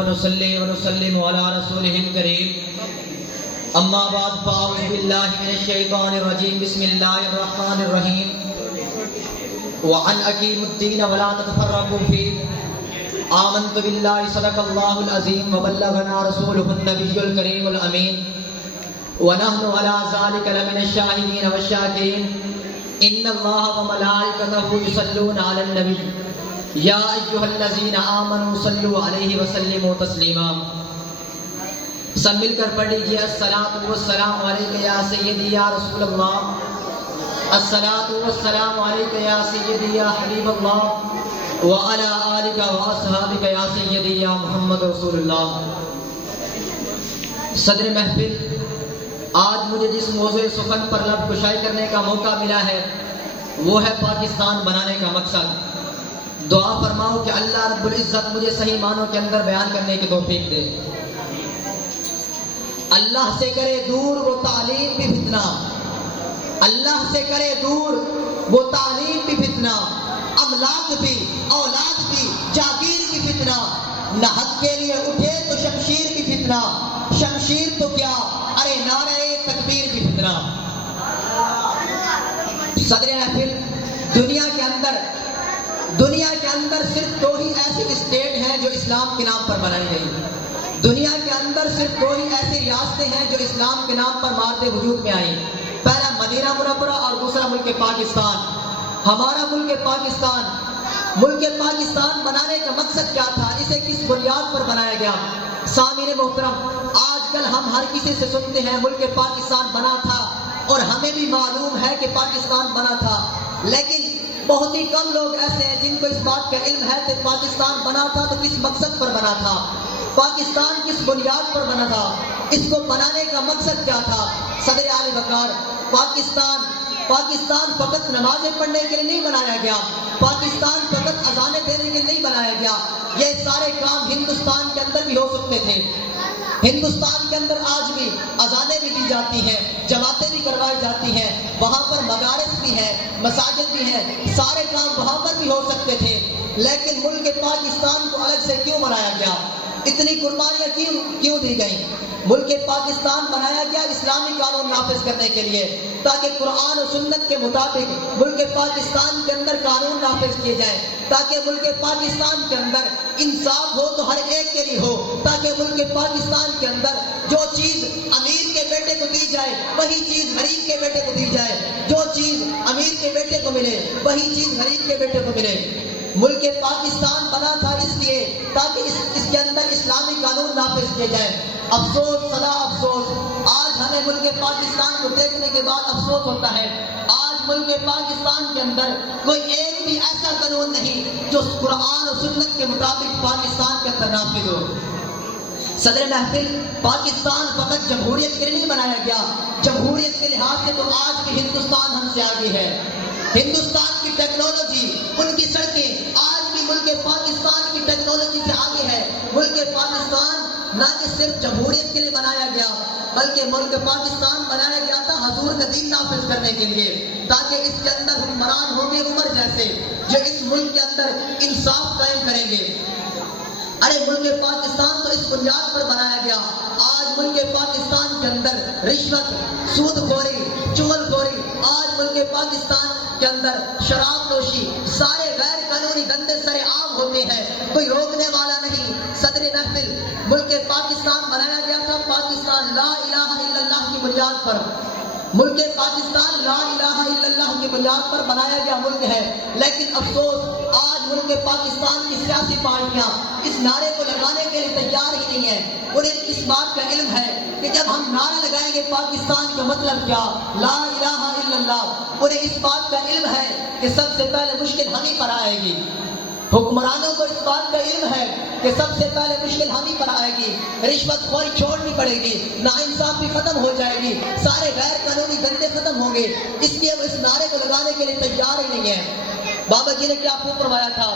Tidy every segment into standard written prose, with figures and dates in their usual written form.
ونصلي ونسلم على رسوله الكريم اما بعد فاعوذ بالله من الشيطان الرجيم بسم الله الرحمن الرحيم وعن اقيموا الدين ولا تتفرقوا فيه آمنت بالله صدق الله العظيم وبلغنا رسوله النبي الكريم الأمين ونحن على ذلك لمن الشاهدين والشاكرين إن الله وملائكته يصلون على النبي يا أيها الذين آمنوا صلوا عليه وسلموا تسليما. سب مل کر پڑھ لیجیے الصلاۃ والسلام علیک یا سیدی یا رسول اللہ، الصلاۃ والسلام علیک یا سیدی یا حبیب اللہ وعلى آلك وأصحابك يا سيدي يا محمد رسول اللہ. صدر محفل، آج مجھے جس موضوع سخن پر لب کشائی کرنے کا موقع ملا ہے وہ ہے پاکستان بنانے کا مقصد. دعا فرماؤ کہ اللہ رب العزت مجھے صحیح معنوں کے اندر بیان کرنے کی توفیق دے. اللہ سے کرے دور وہ تعلیم بھی فتنہ، اللہ سے کرے دور وہ تعلیم بھی فتنہ، املاک بھی اولاد بھی جاگیر کی فتنہ، نہ حق کے لیے اٹھے تو شمشیر کی فتنہ، شمشیر تو کیا ارے نعرہ تکبیر کی فتنہ. صدر محفل، دنیا کے اندر صرف دو ہی ایسی اسٹیٹ ہیں جو اسلام کے نام پر بنائی گئی. دنیا کے اندر صرف دو ہی ایسی ریاستیں ہیں جو اسلام کے نام پر مارتے وجود میں آئیں. پہلا مدینہ منورہ اور دوسرا ملک پاکستان. ہمارا ملک پاکستان بنانے کا مقصد کیا تھا؟ اسے کس بنیاد پر بنایا گیا؟ سامعین محترم، آج کل ہم ہر کسی سے سنتے ہیں ملک پاکستان بنا تھا، اور ہمیں بھی معلوم ہے کہ پاکستان بنا تھا، لیکن بہت ہی کم لوگ ایسے ہیں جن کو اس بات کا علم ہے کہ پاکستان بنا تھا تو کس مقصد پر بنا تھا، پاکستان کس بنیاد پر بنا تھا، اس کو بنانے کا مقصد کیا تھا. صدر اعلی وقار، پاکستان فقط نمازیں پڑھنے کے لیے نہیں بنایا گیا، پاکستان فقط اذانیں دینے کے لیے نہیں بنایا گیا. یہ سارے کام ہندوستان کے اندر بھی ہو سکتے تھے. ہندوستان کے اندر آج بھی اذانیں بھی دی جاتی ہیں، جماعتیں بھی کروائی جاتی ہیں، وہاں پر مدارس بھی ہیں، مساجد بھی ہیں، سارے کام وہاں پر بھی ہو سکتے تھے. لیکن ملک پاکستان کو الگ سے کیوں بنایا گیا؟ اتنی قربانیاں کیوں دی گئیں؟ ملک پاکستان بنایا گیا اسلامی قانون نافذ کرنے کے لیے، تاکہ قرآن و سنت کے مطابق ملک پاکستان کے اندر قانون نافذ کیے جائیں، تاکہ ملک پاکستان کے اندر انصاف ہو تو ہر ایک کے لیے ہو، تاکہ ملک پاکستان کے اندر جو چیز امیر کے بیٹے کو دی جائے وہی چیز غریب کے بیٹے کو دی جائے، جو چیز امیر کے بیٹے کو ملے وہی چیز غریب کے بیٹے کو ملے. ملک پاکستان بنا تھا اس لیے تاکہ اس کے اندر اسلامی قانون نافذ کیے جائیں. افسوس، سدا افسوس، آج ہمیں ملک پاکستان کو دیکھنے کے بعد افسوس ہوتا ہے. آج ملک پاکستان کے اندر کوئی ایک بھی ایسا قانون نہیں جو قرآن و سنت کے مطابق پاکستان کے اندر نافذ ہو. صدر محفل، پاکستان فقط جمہوریت کے لیے نہیں بنایا گیا، جمہوریت کے لحاظ سے تو آج کی ہندوستان ہم سے آگے ہے. ہندوستان کی ٹیکنالوجی، ان کی سڑکیں آج بھی ملک پاکستان کی ٹیکنالوجی سے آگے ہے. ملک پاکستان نہ کہ صرف جمہوریت کے لیے بنایا گیا بلکہ ملک پاکستان بنایا گیا تھا حضور کا دین نافذ کرنے کے لیے، تاکہ اس کے اندر حکمران ہوں گے عمر جیسے جو اس ملک کے اندر انصاف قائم کریں گے. ارے ملک پاکستان تو اس بنیاد پر بنایا گیا. آج ملک پاکستان کے اندر رشوت، سود خوری، چغل خوری، آج ملک پاکستان کے اندر شراب نوشی، سارے غیر قانونی گندے سرے عام ہوتے ہیں، کوئی روکنے والا نہیں. صدر محفل، ملک پاکستان بنایا گیا تھا پاکستان لا الہ الا اللہ کی بنیاد پر. ملک پاکستان لا الہ الا اللہ کی بنیاد پر بنایا گیا ملک ہے، لیکن افسوس آج ملک پاکستان کی سیاسی پارٹیاں اس نعرے کو لگانے کے لیے تیار ہی نہیں ہیں. انہیں اس بات کا علم ہے کہ جب ہم نعرہ لگائیں گے پاکستان کا مطلب کیا؟ لا الہ الا اللہ. انہیں اس بات کا علم ہے کہ سب سے پہلے مشکل ہم ہی پر آئے گی. حکمرانوں کو اس بات کا علم ہے کہ سب سے پہلے مشکل ہم ہی پر آئے گی. رشوت خوری چھوڑنی پڑے گی، ناانصافی ختم ہو جائے گی، سارے غیر قانونی دھندے ختم ہوں گے. اس لیے وہ اس نعرے کو لگانے کے لیے تیار ہی نہیں ہے. بابا جی نے کیا خوب فرمایا تھا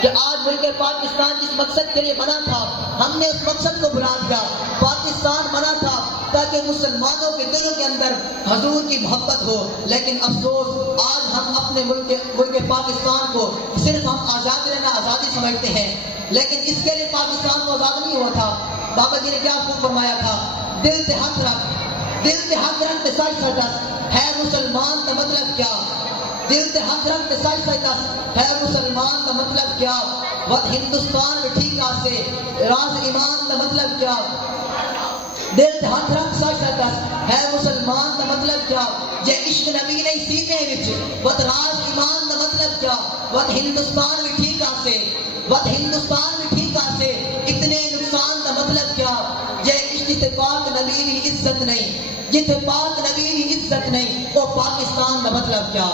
کہ آج ملک پاکستان جس مقصد کے لیے بنا تھا ہم نے اس مقصد کو بھلا دیا. پاکستان بنا تھا تاکہ مسلمانوں کے دلوں کے اندر حضور کی محبت ہو. لیکن افسوس آج ہم اپنے ملک پاکستان کو صرف ہم آزاد رہنا آزادی سمجھتے ہیں، لیکن اس کے لیے پاکستان کو آزاد نہیں ہوا تھا. بابا جی نے کیا خوب فرمایا تھا، دل تے ہاتھ رکھ، دل تے ہاتھ رکھ تے سچ سچ دس ہے مسلمان کا مطلب کیا. دل تے ہاتھ رکھ تے سچ سچ دس ہے مسلمان کا مطلب کیا. وقت ہندوستان میں ٹھیک سے راز ایمان کا مطلب کیا. دل تے ہاتھ رکھ سچ سچ دس ہے مسلمان کا مطلب کیا. جے عشق نبی نہیں سینے وچ وقت راز ایمان کا مطلب کیا. وقت ہندوستان میں ٹھیک سے وقت ہندوستان میں ٹھیک سے اتنے نقصان کا مطلب کیا. جے عشق تے پاک نبی کی عزت نہیں، جتھے پاک نبی کی عزت نہیں وہ پاکستان کا مطلب کیا.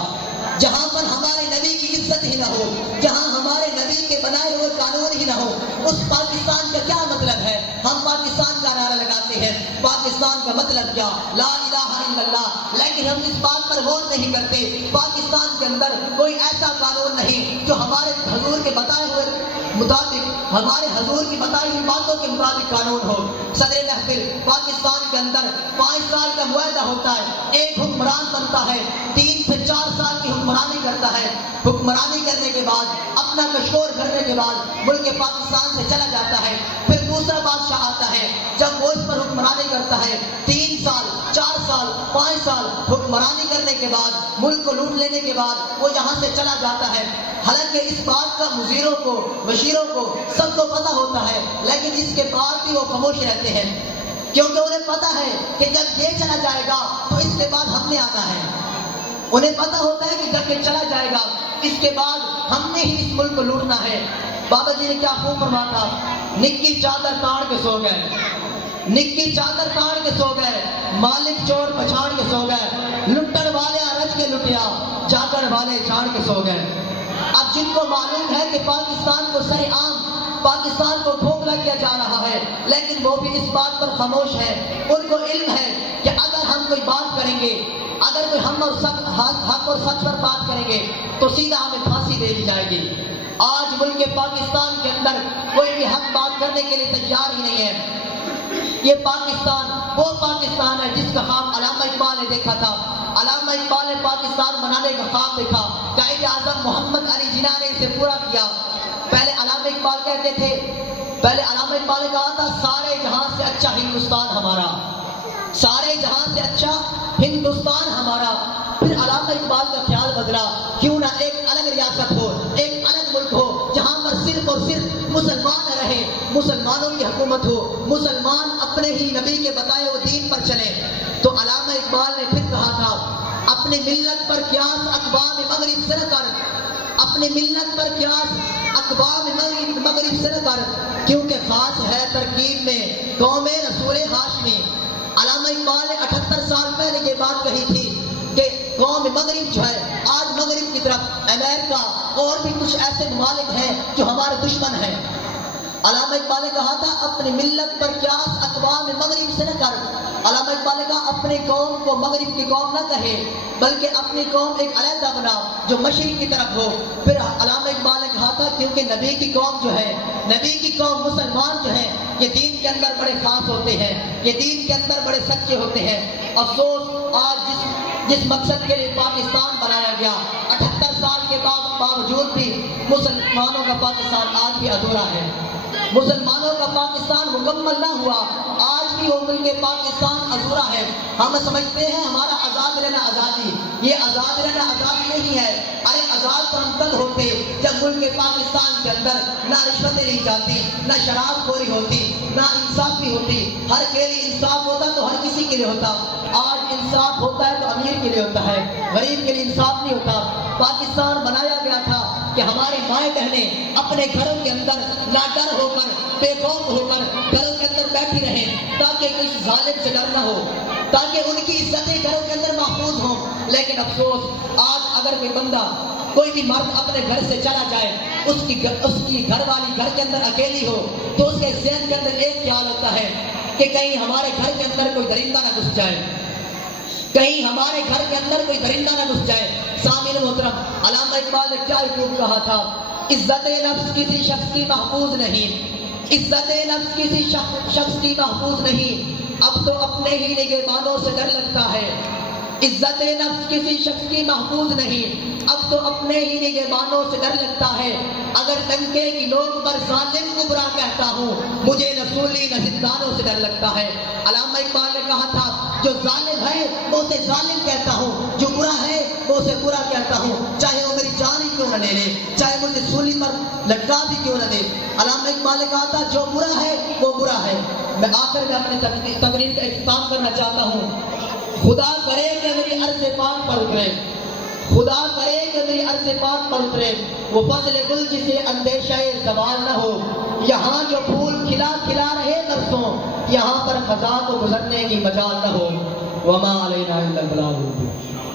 جہاں پر ہمارے نبی کی عزت ہی نہ ہو، جہاں ہمارے نبی کے بنائے ہوئے قانون ہی نہ ہو، اس پاکستان کا کیا مطلب ہے. ہم پاکستان کا نعرہ لگاتے ہیں، پاکستان کا مطلب کیا، لا الہ الا اللہ، لیکن ہم اس بات پر غور نہیں کرتے پاکستان کے اندر کوئی ایسا قانون نہیں جو ہمارے حضور کے بتائے ہوئے مطابق، ہمارے حضور کی بتائی ہوئی باتوں کے مطابق قانون ہو. صدر محفل پاکستان کے اندر 5 سال کا معاہدہ ہوتا ہے، ایک حکمران بنتا ہے، 3 سے 4 سال کی حکمرانی کرتا ہے. حکمرانی کرنے کے بعد اپنا کشور کرنے کے بعد ملک پاکستان سے چلا جاتا ہے. پھر دوسرا بادشاہ آتا ہے، جب وہ اس پر حکمرانی کرتا ہے 3 سال 4 سال 5 سال حکمرانی کرنے کے بعد ملک کو لوٹ لینے کے بعد وہ یہاں سے چلا جاتا ہے. حالانکہ اس بات کا مزیروں کو وزیروں کو سب کو پتہ ہوتا ہے، لیکن اس کے بعد بھی وہ خاموش رہتے ہیں، کیونکہ انہیں پتہ ہے کہ جب یہ چلا جائے گا تو اس کے بعد ہم نے آنا ہے. انہیں پتہ ہوتا ہے کہ جب یہ چلا جائے گا اس کے بعد ہم نے ہی اس ملک کو لوٹنا ہے. بابا جی نے کیا خوب فرمایا تھا، نکی چادر تاڑ کے سو گئے، نکی چادر تاڑ کے سو گئے، مالک چور پچھاڑ کے سو گئے، لٹن والے رچ کے لٹیا، جاگر والے چاڑ کے سو گئے. اب جن کو معلوم ہے کہ پاکستان کو سر عام پاکستان کو کھوکھلا کیا جا رہا ہے، لیکن وہ بھی اس بات پر خاموش ہے. ان کو علم ہے کہ اگر ہم کوئی بات کریں گے، اگر کوئی ہم اور حق اور سچ پر بات کریں گے تو سیدھا ہمیں پھانسی دے دی جائے گی. آج ملک پاکستان کے اندر کوئی بھی حق بات کرنے کے لیے تیار ہی نہیں ہے. یہ پاکستان وہ پاکستان ہے جس کا خواب علامہ اقبال نے دیکھا تھا. علامہ اقبال نے پاکستان بنانے کا خواب دیکھا، قائد اعظم محمد علی جناح نے اسے پورا کیا. پہلے علامہ اقبال کہتے تھے، پہلے علامہ اقبال نے کہا تھا سارے جہاں سے اچھا ہندوستان ہمارا، سارے جہاں سے اچھا ہندوستان ہمارا. پھر علامہ اقبال کا خیال بدلا، کیوں نہ ایک الگ ریاست ہو، ایک الگ ملک ہو جہاں پر صرف اور صرف مسلمان رہے، مسلمانوں کی حکومت ہو، مسلمان اپنے ہی نبی کے بتائے ہوئے دین پر چلے. تو علامہ اقبال نے پھر کہا تھا اپنی ملت پر قیاس اقوام مغرب سے نہ کر، اپنی ملت پر قیاس اقوام مغرب سے نہ کر، کیونکہ خاص ہے ترکیب میں قوم رسول ہاشمی. علامہ اقبال نے 78 سال پہلے یہ بات کہی تھی کہ قوم مغرب جو ہے، آج مغرب کی طرف امریکہ اور بھی کچھ ایسے ممالک ہیں جو ہمارے دشمن ہیں. علامہ اقبال نے کہا تھا اپنی ملت پر قیاس اقوام مغرب سے نہ کر. علامہ اقبال نے کہا اپنے قوم کو مغرب کی قوم نہ کہے، بلکہ اپنی قوم ایک علیحدہ بنا جو مشرق کی طرف ہو. پھر علامہ اقبال نے کہا تھا کیونکہ نبی کی قوم جو ہے، نبی کی قوم مسلمان جو ہیں، یہ دین کے اندر بڑے خاص ہوتے ہیں، یہ دین کے اندر بڑے سچے ہوتے ہیں. افسوس آج جس مقصد کے لیے پاکستان بنایا گیا، 78 سال کے باوجود بھی مسلمانوں کا پاکستان آج بھی ادھورا ہے. مسلمانوں کا پاکستان مکمل نہ ہوا، آج بھی وہ ملک پاکستان ادھورا ہے. ہم سمجھتے ہیں ہمارا آزاد رہنا آزادی، یہ آزاد رہنا آزادی نہیں ہے. ارے آزاد تو ہم تب ہوتے جب ملک پاکستان کے اندر نہ رشوتیں لی جاتی، نہ شراب خوری ہوتی، نہ انصافی ہوتی. ہر کے لیے انصاف ہوتا تو ہر کسی کے لیے ہوتا. آج انصاف ہوتا ہے تو امیر کے لیے ہوتا ہے، غریب کے لیے انصاف نہیں ہوتا. پاکستان بنایا گیا تھا کہ ہماری مائیں بہنیں اپنے گھروں کے اندر نہ ڈر ہو کر، بے خوف ہو کر گھروں کے اندر بیٹھی رہیں، تاکہ کسی ظالم سے ڈر نہ ہو، تاکہ ان کی عزتیں گھروں کے اندر محفوظ ہوں. لیکن افسوس آج اگر کوئی بندہ، کوئی بھی مرد اپنے گھر سے چلا جائے، اس کی گھر والی گھر کے اندر اکیلی ہو، تو اس کے ذہن کے اندر ایک خیال ہوتا ہے کہ کہیں ہمارے گھر کے اندر کوئی درندہ نہ گھس جائے، کہیں ہمارے گھر کے اندر کوئی درندہ نہ گھس جائے. سامعین محترم، علامہ اقبال نے کیا خوب کہا تھا، عزت نفس کسی شخص کی محفوظ نہیں، عزت نفس کسی شخص کی محفوظ نہیں، اب تو اپنے ہی نگہبانوں سے ڈر لگتا ہے، عزت نفس کسی شخص کی محفوظ نہیں، اب تو اپنے ہی نگہبانوں سے ڈر لگتا ہے، اگر ڈنکے کی نوک پر ظالم کو برا کہتا ہوں، مجھے نہ سولی نہ زندانوں سے ڈر لگتا ہے۔ علامہ اقبال نے کہا تھا جو ظالم ہے وہ اسے ظالم کہتا ہوں، جو برا ہے وہ اسے برا کہتا ہوں، چاہے وہ میری جان ہی کیوں نہ لے لے، چاہے مجھے سولی پر لٹکا بھی کیوں نہ دے۔ علامہ اقبال نے کہا تھا جو برا ہے وہ برا ہے۔ میں آخر میں اپنی تقریر کا اختتام کرنا چاہتا ہوں۔ خدا کرے کہ میری عرض پاک پر اترے، خدا کرے کہ میری عرض پاک پر اترے وہ فضل گل جسے اندیشہ زوال نہ ہو، یہاں جو پھول کھلا کھلا رہے برسوں، یہاں پر خزاں کو گزرنے کی مجال نہ ہو۔ وما علینا الا البلاغ۔